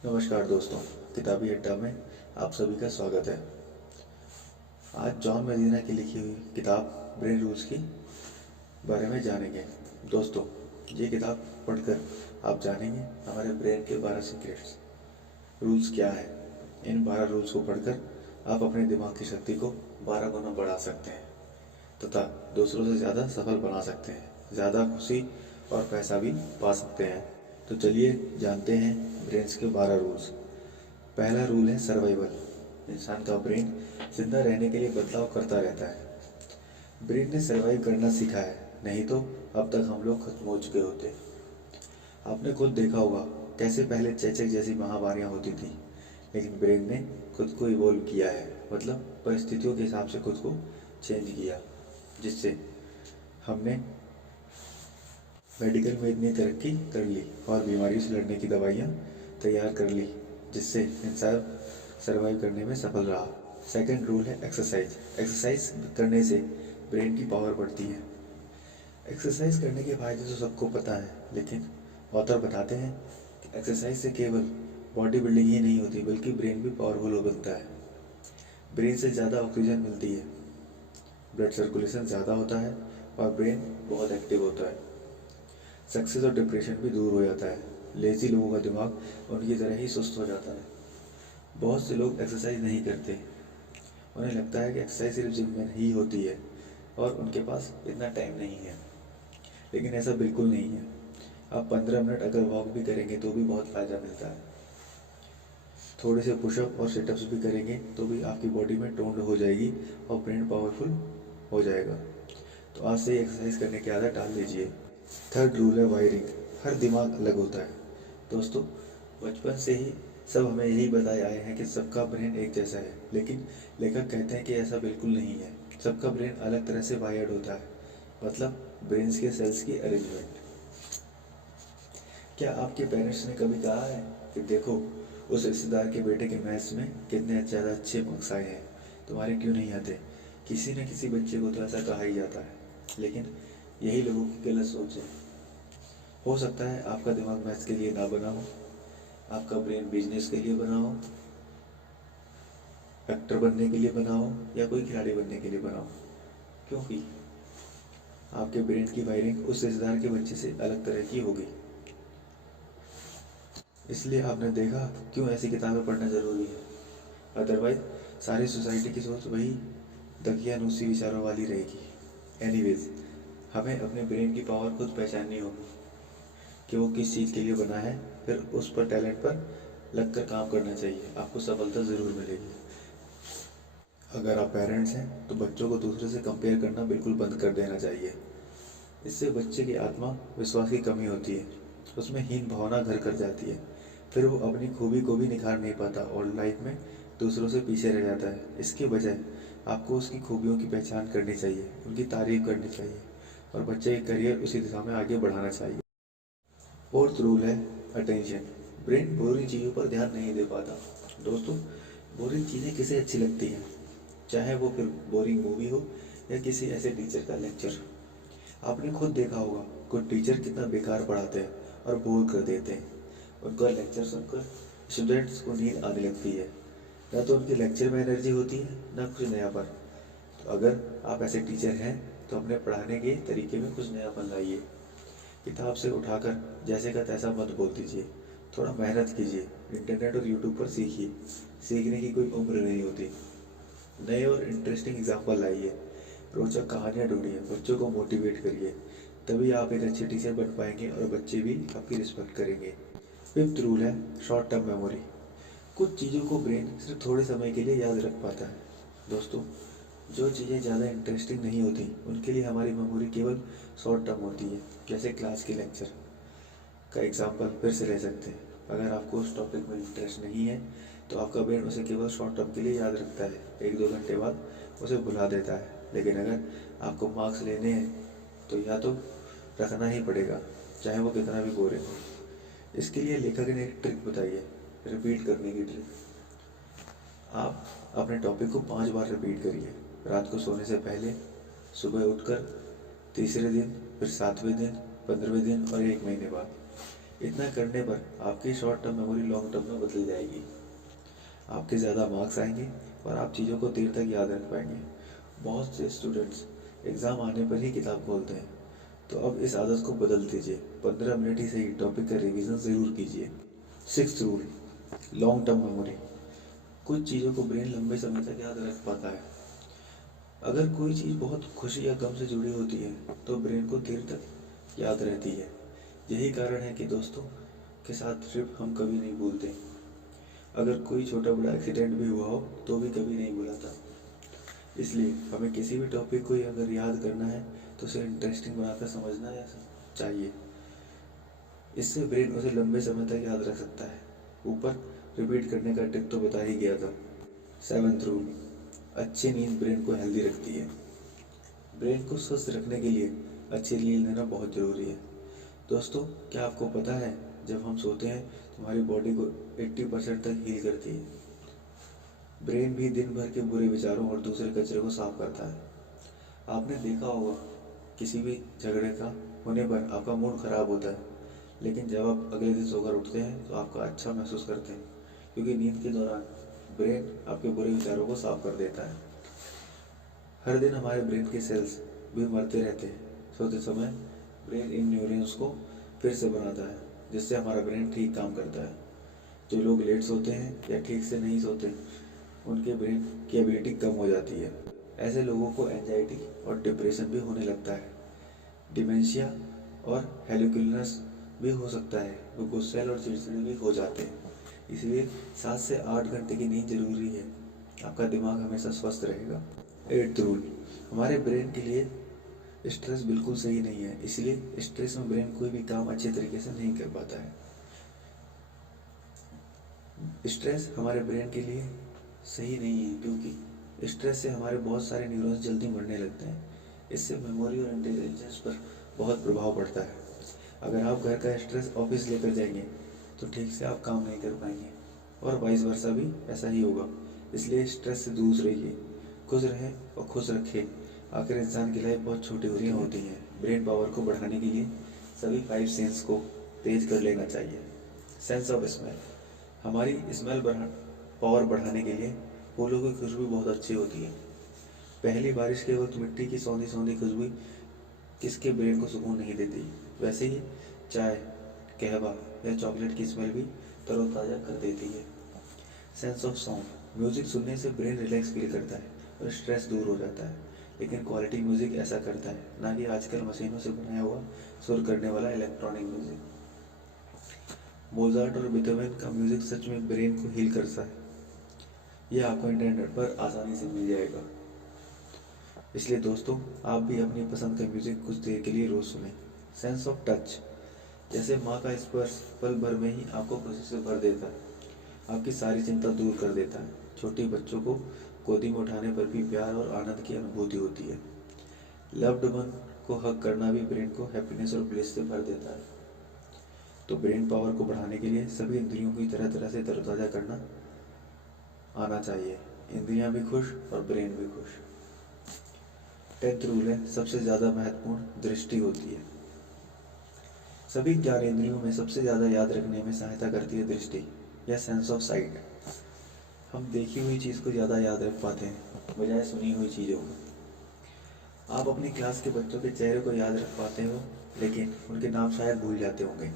नमस्कार दोस्तों, किताबी अड्डा में आप सभी का स्वागत है। आज जॉन मदीना की लिखी हुई किताब ब्रेन रूल्स की बारे में जानेंगे। दोस्तों, ये किताब पढ़कर आप जानेंगे हमारे ब्रेन के 12 सीक्रेट्स। रूल्स क्या है? इन 12 रूल्स को पढ़कर आप अपने दिमाग की शक्ति को 12 गुना बढ़ा सकते हैं तथा दूसरों से ज़्यादा सफल बना सकते हैं, ज़्यादा खुशी और पैसा भी पा सकते हैं। तो चलिए जानते हैं ब्रेन्स के 12 रूल्स। पहला रूल है सर्वाइवल। इंसान का ब्रेन जिंदा रहने के लिए बदलाव करता रहता है। ब्रेन ने सर्वाइव करना सीखा है, नहीं तो अब तक हम लोग खत्म हो चुके होते। आपने खुद देखा होगा कैसे पहले चेचक जैसी महामारियां होती थी, लेकिन ब्रेन ने खुद को इवोल्व किया है, मतलब परिस्थितियों के हिसाब से खुद को चेंज किया, जिससे हमने मेडिकल में इतनी तरक्की कर ली और बीमारियों से लड़ने की दवाइयाँ तैयार कर ली, जिससे इंसान सर्वाइव करने में सफल रहा। सेकंड रूल है एक्सरसाइज। एक्सरसाइज करने से ब्रेन की पावर बढ़ती है। एक्सरसाइज करने के फायदे तो सबको पता है, लेकिन ऑथर बताते हैं कि एक्सरसाइज से केवल बॉडी बिल्डिंग ही नहीं होती, बल्कि ब्रेन भी पावरफुल हो बनता है। ब्रेन से ज़्यादा ऑक्सीजन मिलती है, ब्लड सर्कुलेशन ज़्यादा होता है और ब्रेन बहुत एक्टिव होता है। सक्सेस और डिप्रेशन भी दूर हो जाता है। लेज़ी लोगों का दिमाग उनकी तरह ही सुस्त हो जाता है। बहुत से लोग एक्सरसाइज नहीं करते। उन्हें लगता है कि एक्सरसाइज सिर्फ जिम में ही होती है और उनके पास इतना टाइम नहीं है, लेकिन ऐसा बिल्कुल नहीं है। आप 15 मिनट अगर वॉक भी करेंगे तो भी बहुत फ़ायदा मिलता है। थोड़े से पुशअप और सिटअप्स भी करेंगे तो भी आपकी बॉडी में टोन्ड हो जाएगी और ब्रेन पावरफुल हो जाएगा। तो आज से एक्सरसाइज करने की आदत डाल लीजिए। थर्ड रूल है वायरिंग। हर दिमाग अलग होता है। दोस्तों, बचपन से ही सब हमें यही बताए आए हैं कि सबका ब्रेन एक जैसा है, लेकिन लेखक कहते हैं कि ऐसा बिल्कुल नहीं है। सबका ब्रेन अलग तरह से वायर्ड होता है, मतलब ब्रेन्स के सेल्स की अरेंजमेंट। क्या आपके पेरेंट्स ने कभी कहा है कि देखो उस रिश्तेदार के बेटे के मैथ्स में कितने ज़्यादा अच्छे मार्क्स आए हैं, तुम्हारे क्यों नहीं आते? किसी न किसी बच्चे को तो ऐसा कहा ही जाता है, लेकिन यही लोगों की गलत सोच है। हो सकता है आपका दिमाग मैथ्स के लिए ना बना हो, आपका ब्रेन बिजनेस के लिए बना हो, एक्टर बनने के लिए बना हो, या कोई खिलाड़ी बनने के लिए बना हो, क्योंकि आपके ब्रेन की वायरिंग उस रिश्तेदार के बच्चे से अलग तरह की होगी। इसलिए आपने देखा क्यों ऐसी किताबें पढ़ना ज़रूरी है। अदरवाइज सारी सोसाइटी की सोच वही दकियानूसी विचारों वाली रहेगी। एनीवेज, हमें अपने ब्रेन की पावर खुद पहचाननी होगी कि वो किस चीज़ के लिए बना है, फिर उस पर टैलेंट पर लग कर काम करना चाहिए। आपको सफलता ज़रूर मिलेगी। अगर आप पेरेंट्स हैं तो बच्चों को दूसरे से कंपेयर करना बिल्कुल बंद कर देना चाहिए। इससे बच्चे की आत्मा विश्वास की कमी होती है, उसमें हीन भावना घर कर जाती है, फिर वो अपनी खूबी को भी निखार नहीं पाता और लाइफ में दूसरों से पीछे रह जाता है। इसके बजाय आपको उसकी खूबियों की पहचान करनी चाहिए, उनकी तारीफ करनी चाहिए और बच्चे के करियर उसी दिशा में आगे बढ़ाना चाहिए। फोर्थ रूल है अटेंशन। ब्रेन बोरिंग चीज़ों पर ध्यान नहीं दे पाता। दोस्तों, बोरिंग चीज़ें किसे अच्छी लगती हैं? चाहे वो फिर बोरिंग मूवी हो या किसी ऐसे टीचर का लेक्चर। आपने खुद देखा होगा कुछ टीचर कितना बेकार पढ़ाते हैं और बोर कर देते हैं। उनका लेक्चर सुनकर स्टूडेंट्स को नींद आने लगती है। ना तो उनके लेक्चर में एनर्जी होती है, ना कुछ नयापन। तो अगर आप ऐसे टीचर हैं तो अपने पढ़ाने के तरीके में कुछ नयापन लाइए। किताब से उठाकर जैसे का तैसा मत बोल दीजिए। थोड़ा मेहनत कीजिए। इंटरनेट और यूट्यूब पर सीखिए। सीखने की कोई उम्र नहीं होती। नए और इंटरेस्टिंग एग्जाम्पल लाइए। रोचक कहानियाँ ढूंढिए। बच्चों को मोटिवेट करिए। तभी आप एक अच्छे टीचर बन पाएंगे और बच्चे भी आपकी रिस्पेक्ट करेंगे। फिफ्थ रूल है शॉर्ट टर्म मेमोरी। कुछ चीज़ों को ब्रेन सिर्फ थोड़े समय के लिए याद रख पाता है। दोस्तों, जो चीज़ें ज़्यादा इंटरेस्टिंग नहीं होती उनके लिए हमारी मेमोरी केवल शॉर्ट टर्म होती है। जैसे क्लास के लेक्चर का एग्जाम्पल फिर से ले सकते हैं। अगर आपको उस टॉपिक में इंटरेस्ट नहीं है तो आपका ब्रेन उसे केवल शॉर्ट टर्म के लिए याद रखता है, 1-2 घंटे बाद उसे भुला देता है। लेकिन अगर आपको मार्क्स लेने हैं तो या तो रखना ही पड़ेगा, चाहे वो कितना भी बोरिंग हो। इसके लिए लेखक ने एक ट्रिक बताई है, रिपीट करने की ट्रिक। आप अपने टॉपिक को 5 बार रिपीट करिए, रात को सोने से पहले, सुबह उठकर, तीसरे दिन, फिर 7वें दिन, 15वें दिन और 1 महीने बाद। इतना करने पर आपकी short term memory long term में बदल जाएगी, आपके ज़्यादा मार्क्स आएंगे और आप चीज़ों को देर तक याद रख पाएंगे। बहुत से स्टूडेंट्स एग्ज़ाम आने पर ही किताब खोलते हैं, तो अब इस आदत को बदल दीजिए। 15 मिनट ही सही टॉपिक का रिवीजन ज़रूर कीजिए। 6th rule, long term memory. कुछ चीज़ों को ब्रेन लंबे समय तक याद रख पाता है। अगर कोई चीज़ बहुत खुशी या गम से जुड़ी होती है तो ब्रेन को देर तक याद रहती है। यही कारण है कि दोस्तों के साथ ट्रिप हम कभी नहीं भूलते। अगर कोई छोटा बड़ा एक्सीडेंट भी हुआ हो तो भी कभी नहीं भुलाता। इसलिए हमें किसी भी टॉपिक को अगर याद करना है तो उसे इंटरेस्टिंग बनाकर समझना चाहिए। इससे ब्रेन उसे लंबे समय तक याद रख सकता है। ऊपर रिपीट करने का टिप तो बता ही गया था। 7th रूल, अच्छी नींद ब्रेन को हेल्दी रखती है। ब्रेन को स्वस्थ रखने के लिए अच्छी नींद लेना बहुत ज़रूरी है। दोस्तों, क्या आपको पता है जब हम सोते हैं तो हमारी बॉडी को 80% तक हील करती है। ब्रेन भी दिन भर के बुरे विचारों और दूसरे कचरे को साफ करता है। आपने देखा होगा किसी भी झगड़े का होने पर आपका मूड खराब होता है, लेकिन जब आप अगले दिन सोकर उठते हैं तो आपका अच्छा महसूस करते हैं, क्योंकि नींद के दौरान ब्रेन आपके बुरे विचारों को साफ कर देता है। हर दिन हमारे ब्रेन के सेल्स भी मरते रहते हैं। सोते समय ब्रेन इन न्यूरॉन्स को फिर से बनाता है, जिससे हमारा ब्रेन ठीक काम करता है। जो लोग लेट सोते हैं या ठीक से नहीं सोते, उनके ब्रेन की एबिलिटी कम हो जाती है। ऐसे लोगों को एंजाइटी और डिप्रेशन भी होने लगता है। डिमेंशिया और हेलुसिनेशंस भी हो सकता है। वो गुस्सैल और चिड़चिड़े भी हो जाते हैं। इसलिए 7 से 8 घंटे की नींद जरूरी है। आपका दिमाग हमेशा स्वस्थ रहेगा। 8th रूल, हमारे ब्रेन के लिए स्ट्रेस बिल्कुल सही नहीं है। इसलिए स्ट्रेस में ब्रेन कोई भी काम अच्छे तरीके से नहीं कर पाता है। स्ट्रेस हमारे ब्रेन के लिए सही नहीं है, क्योंकि स्ट्रेस से हमारे बहुत सारे न्यूरॉन्स जल्दी मरने लगते हैं। इससे मेमोरी और इंटेलिजेंस पर बहुत प्रभाव पड़ता है। अगर आप घर का स्ट्रेस ऑफिस लेकर जाएंगे तो ठीक से आप काम नहीं कर पाएंगे, और वाइस वर्सा भी ऐसा ही होगा। इसलिए स्ट्रेस से दूर रहिए, खुश रहें और खुश रखें। आखिर इंसान की लाइफ बहुत छोटी होती है। ब्रेन पावर को बढ़ाने के लिए सभी 5 सेंस को तेज कर लेना चाहिए। सेंस ऑफ स्मेल, हमारी स्मेल पावर बढ़ाने के लिए फूलों की खुशबू बहुत अच्छी होती है। पहली बारिश के वक्त मिट्टी की सौंधी सौंधी खुशबू किसके ब्रेन को सुकून नहीं देती। वैसे ही चाय, कहवा या चॉकलेट की स्मेल भी तरोताज़ा कर देती है। सेंस ऑफ साउंड, म्यूज़िक सुनने से ब्रेन रिलैक्स फील करता है और स्ट्रेस दूर हो जाता है। लेकिन क्वालिटी म्यूज़िक ऐसा करता है, ना कि आजकल मशीनों से बनाया हुआ सुर करने वाला इलेक्ट्रॉनिक म्यूज़िक। मोजार्ट और बीथोवन का म्यूज़िक सच में ब्रेन को हील करता है। यह आपको इंटरनेट पर आसानी से मिल जाएगा। इसलिए दोस्तों, आप भी अपनी पसंद का म्यूज़िक कुछ देर के लिए रोज़ सुनें। सेंस ऑफ टच, जैसे माँ का स्पर्श पल भर में ही आपको खुशी से भर देता है, आपकी सारी चिंता दूर कर देता है। छोटे बच्चों को गोदी में उठाने पर भी प्यार और आनंद की अनुभूति होती है। लव्ड वन को हग करना भी ब्रेन को हैप्पीनेस और ब्लिस से भर देता है। तो ब्रेन पावर को बढ़ाने के लिए सभी इंद्रियों की तरह तरह से तरोताज़ा करना आना चाहिए। इंद्रियां भी खुश और ब्रेन भी खुश। 10th रूल है, सबसे ज़्यादा महत्वपूर्ण दृष्टि होती है। सभी ज्ञानेंद्रियों में सबसे ज़्यादा याद रखने में सहायता करती है दृष्टि या सेंस ऑफ साइट। हम देखी हुई चीज़ को ज़्यादा याद रख पाते हैं बजाय सुनी हुई चीज़ों को। आप अपनी क्लास के बच्चों के चेहरे को याद रख पाते हो, लेकिन उनके नाम शायद भूल जाते होंगे।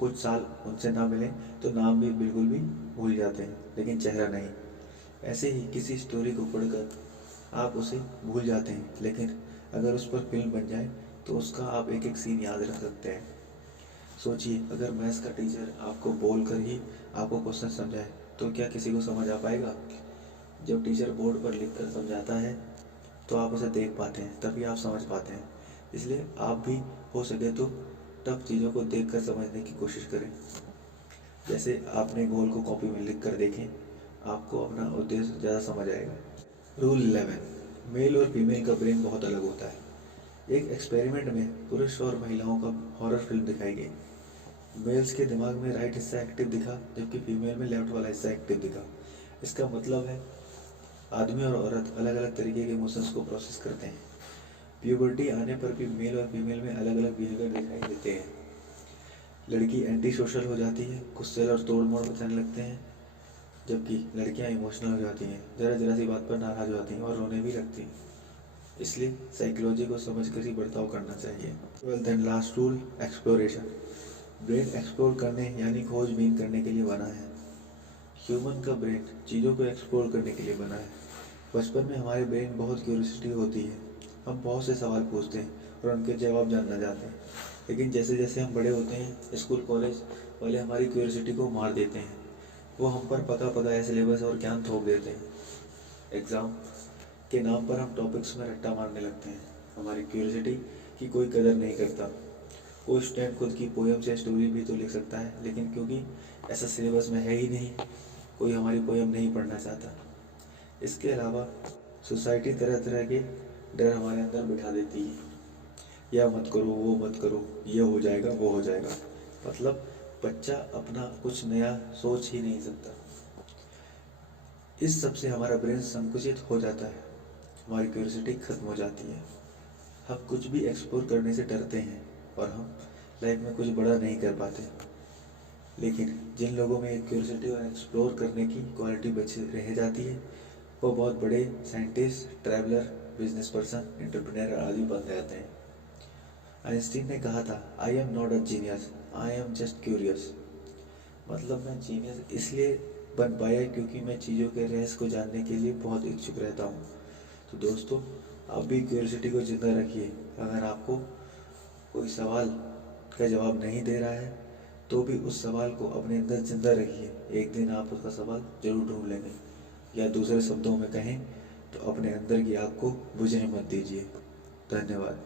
कुछ साल उनसे ना मिले तो नाम भी बिल्कुल भी भूल जाते हैं, लेकिन चेहरा नहीं। ऐसे ही किसी स्टोरी को पढ़कर आप उसे भूल जाते हैं, लेकिन अगर उस पर फिल्म बन जाए तो उसका आप एक एक सीन याद रख सकते हैं। सोचिए, अगर मैथ्स का टीचर आपको बोल कर ही आपको क्वेश्चन समझाए तो क्या किसी को समझ आ पाएगा? जब टीचर बोर्ड पर लिख कर समझाता है तो आप उसे देख पाते हैं, तभी आप समझ पाते हैं। इसलिए आप भी हो सके तो टफ चीज़ों को देखकर समझने की कोशिश करें। जैसे आपने गोल को कॉपी में लिख कर देखें, आपको अपना उद्देश्य ज़्यादा समझ आएगा। रूल 11, मेल और फीमेल का ब्रेन बहुत अलग होता है। एक एक्सपेरिमेंट में पुरुष और महिलाओं का हॉरर फिल्म दिखाई गई। मेल्स के दिमाग में राइट हिस्सा एक्टिव दिखा, जबकि फीमेल में लेफ्ट वाला हिस्सा एक्टिव दिखा। इसका मतलब है आदमी और औरत अलग अलग तरीके के इमोशंस को प्रोसेस करते हैं। प्यूबर्टी आने पर भी मेल और फीमेल में अलग अलग बिहेवियर दिखाई देते हैं। लड़की एंटी सोशल हो जाती है, गुस्से और तोड़ मोड़ मचाने लगते हैं, जबकि लड़कियां इमोशनल हो जाती हैं, ज़रा ज़रा सी बात पर नाराज़ हो जाती हैं और रोने भी लगती हैं। इसलिए साइकोलॉजी को समझकर ही बर्ताव करना चाहिए। Twelfth and last rule, exploration. Brain explore करने यानी खोजबीन करने के लिए बना है। ह्यूमन का ब्रेन चीज़ों को एक्सप्लोर करने के लिए बना है। बचपन में हमारे ब्रेन बहुत क्यूरियोसिटी होती है, हम बहुत से सवाल पूछते हैं और उनके जवाब जानना चाहते हैं। लेकिन जैसे जैसे हम बड़े होते हैं, स्कूल कॉलेज वाले हमारी क्यूरियोसिटी को मार देते हैं। वो हम पर पका पकाया सिलेबस और ज्ञान थोप देते हैं। एग्ज़ाम के नाम पर हम टॉपिक्स में रट्टा मारने लगते हैं। हमारी क्यूरियोसिटी की कोई कदर नहीं करता। कोई स्टूडेंट खुद की पोएम्स या स्टोरी भी तो लिख सकता है, लेकिन क्योंकि ऐसा सिलेबस में है ही नहीं, कोई हमारी पोएम नहीं पढ़ना चाहता। इसके अलावा सोसाइटी तरह तरह के डर हमारे अंदर बिठा देती है। यह मत करो, वो मत करो, ये हो जाएगा, वो हो जाएगा। मतलब बच्चा अपना कुछ नया सोच ही नहीं सकता। इस सब से हमारा ब्रेन संकुचित हो जाता है, हमारी क्यूरियोसिटी खत्म हो जाती है। हम कुछ भी एक्सप्लोर करने से डरते हैं और हम लाइफ में कुछ बड़ा नहीं कर पाते। लेकिन जिन लोगों में एक क्यूरियोसिटी और एक्सप्लोर करने की क्वालिटी बची रह जाती है, वो बहुत बड़े scientist, traveller, business person, entrepreneur आदि बन जाते हैं। आइंस्टीन ने कहा था, I am not a genius, I am just curious. मतलब मैं जीनियस इसलिए बन पाया क्योंकि मैं चीज़ों के रहस्य को जानने के लिए बहुत इच्छुक रहता हूँ। तो दोस्तों, आप भी क्यूरियोसिटी को जिंदा रखिए। अगर आपको कोई सवाल का जवाब नहीं दे रहा है तो भी उस सवाल को अपने अंदर जिंदा रखिए। एक दिन आप उसका सवाल जरूर ढूंढ लेंगे। या दूसरे शब्दों में कहें तो अपने अंदर की आग को बुझने मत दीजिए। धन्यवाद।